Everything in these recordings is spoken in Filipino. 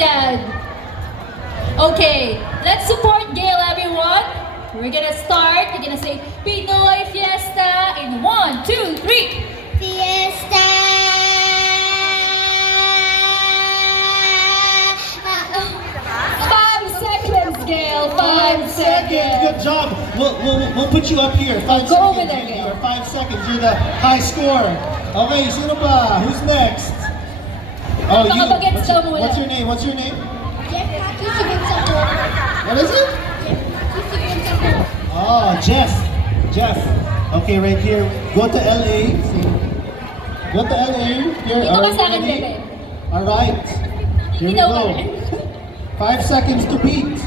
Dad. Okay, let's support Gail, everyone. We're gonna start. We're gonna say Pinoy Fiesta in 1, 2, 3. Fiesta! 5 seconds, Gail. 5 seconds. Good job. We'll put you up here. 5 Go seconds. over there, Gail. You're 5 seconds. You're the high scorer. Okay, sino pa? Who's next? Oh, Baka you. bagets daw muna. What's your name? What's your name? Jeff Kisigan sa ko. What is it? Kisigan sa ko. Oh, Jeff. Jeff. Okay, right here. Go to LA. Go to LA. Here. Dito ka Alright, sa akin, ready? Bebe. Alright. Here we Ikaw ka go. rin. 5 seconds to beat.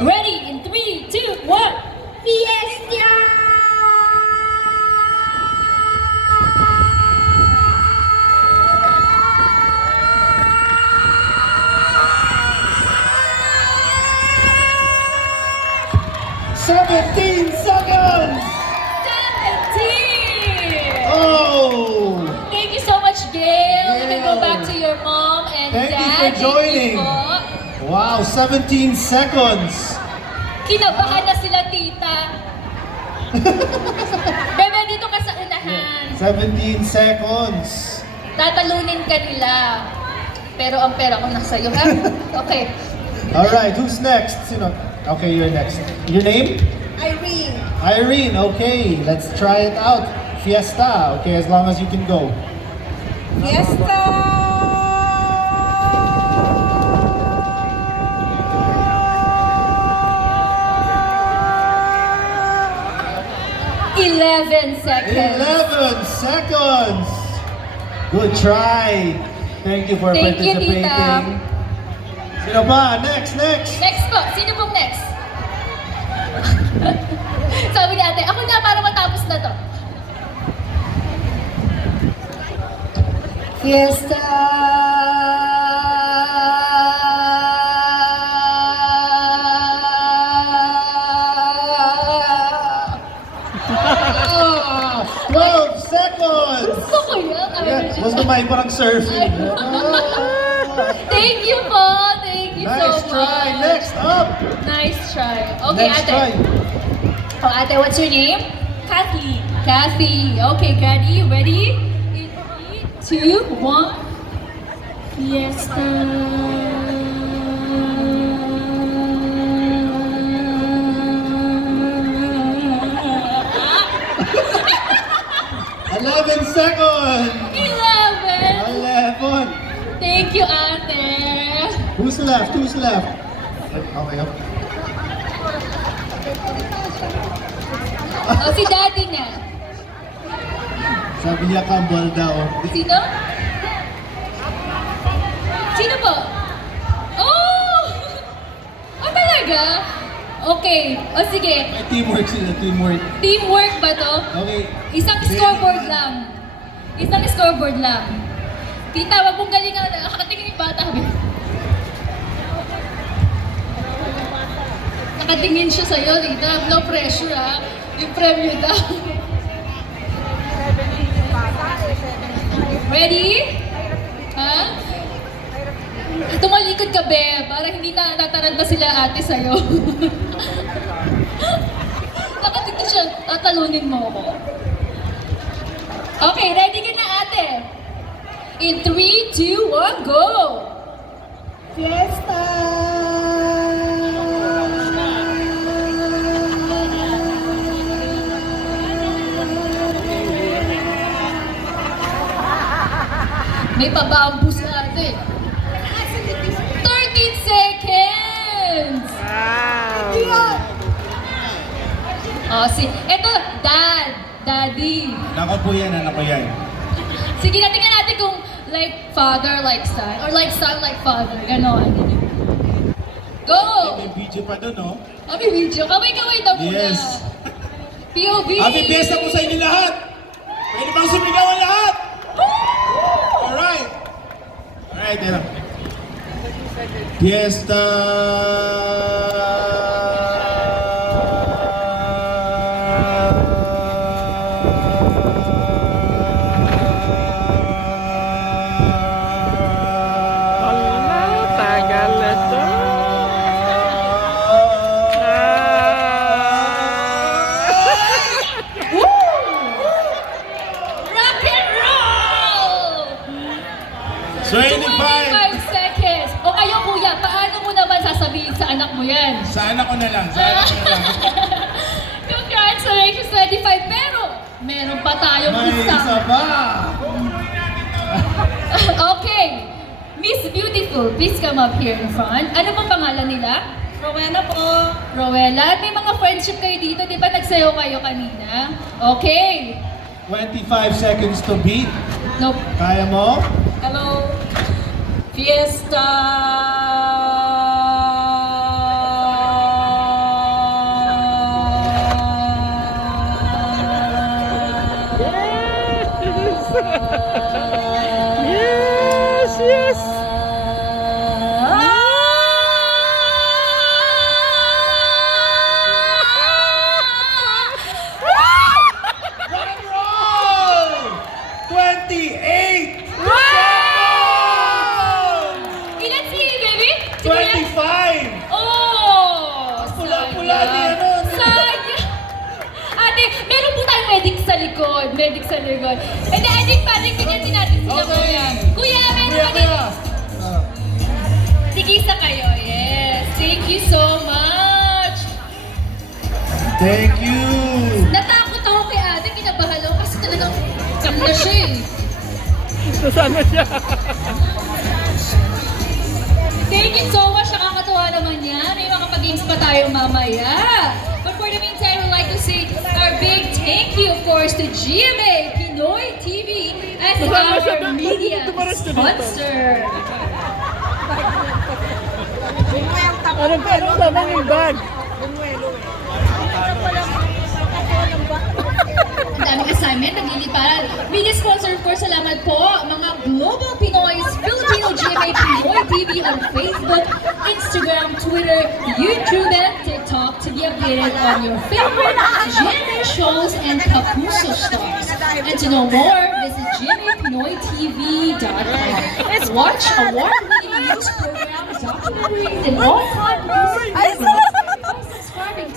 Ready in 3, 2, 1. Fiesta! Seventeen seconds! 17! Oh! Thank you so much, Gail. You can go back to your mom and Thank you dad. for joining. Thank you po. Wow, 17 seconds! Kinabahan na sila, tita. Bebe, dito ka sa unahan. 17 seconds! Tatalunin ka nila. Pero ang pera ko nasa iyo, ha? Okay. Alright, who's next? Sino? Okay, you're next. Your name? Irene. Irene, okay. Let's try it out. Fiesta, okay, as long as you can go. Fiesta! 11 seconds. 11 seconds! Good try. Thank you for Thank you, participating. tita. Sino pa? Next! Next po. Sino pong next? Sabi ni ate, ako na para matapos na to. Fiesta! Ah, 12 seconds! Gusto ko yan. Yeah, mas kumain parang surfing. Thank you po. Thank you so Nice much. try. Next up. Nice try. Okay, Next ate. try. Oh, ate, what's your name? Kathy. Kathy. Okay, Kathy, you ready? In 3, 2, 1. Fiesta. 11 seconds. 11. 11. Thank you, ate. Who's left? Okay. Oh, si daddy na. Sabi niya kambal daw. Sino? Sino po? Oh! Oh, talaga? Okay. O sige. May teamwork sila, teamwork. Teamwork ba to? Okay. Isang scoreboard lang. Isang scoreboard lang. Tita, wag mong galingan. Nakatingin yung bata. Nakatingin siya sa'yo, tita. No pressure, ha? Yung premyo daw. Ready? Ha? Tumalikod ka, be, para hindi na tataranta sila ate sa'yo. Nakatingin siya, tatalunin mo ako. Okay, ready ka na, ate? In 3, 2, 1, go! Fiesta! 'May pabambu sa ate. 13 seconds! Eto, daddy. Nako po yan, anak ko yan. Sige, natingnan natin kung like father, like son, or like son, like father. Ganon. Go! May video pa doon, no? Kami video. Kaway-kaway daw muna. Yes. POV! Happy Fiesta po sa inyo lahat! Pwede bang sumigawan lahat? Alright! Alright, yan. Fiesta! Sana ko na lang. Sana ko na lang. Congratulations, 25. Pero, meron pa tayong May isa pa. Okay. Miss Beautiful, please come up here in front. Ano bang pangalan nila? Rowena po. Rowella, may mga friendship kayo dito, di ba nagsayo kayo kanina? Okay. 25 seconds to beat. Nope. Kaya mo? Hello. Fiesta. Yes, yes. Rock and roll! 28 Ilan si baby? Si seconds! Kuya? 25! Oh! Pula-pula sayang. ni ano, ni- Sayang! Ate, meron po tayong medic sa likod. Medic sa likod. And then, I think bigyan din natin sila, Okay. kuya. Kuya, meron Kuya, pa din. kuya! Tigisa kayo. Yes. Thank you so much. Thank you! Natakot ako kay ate. Kinabahan ako kasi talagang kanda siya eh. Nasana siya. Thank you so much. Nakakatuwa naman yan. May mga pag-games pa tayo mamaya. But for the meantime, we'd like to say our big thank you, of course, to GMA Pinoy TV as Masama siya our doon. media Dumaras siya dito. sponsor. Ano naman yung bag? Ang daming assignment, nagliliparan. Media sponsor, of course, salamat po. Mga Global Pinoys, Filipino GMA Pinoy TV on Facebook, Instagram, Twitter, YouTube, and TikTok to be updated on your favorite GMA shows and Kapuso stars. And to know more, visit GMAPinoyTV.com. Watch award-winning news programs, documentaries, and all-time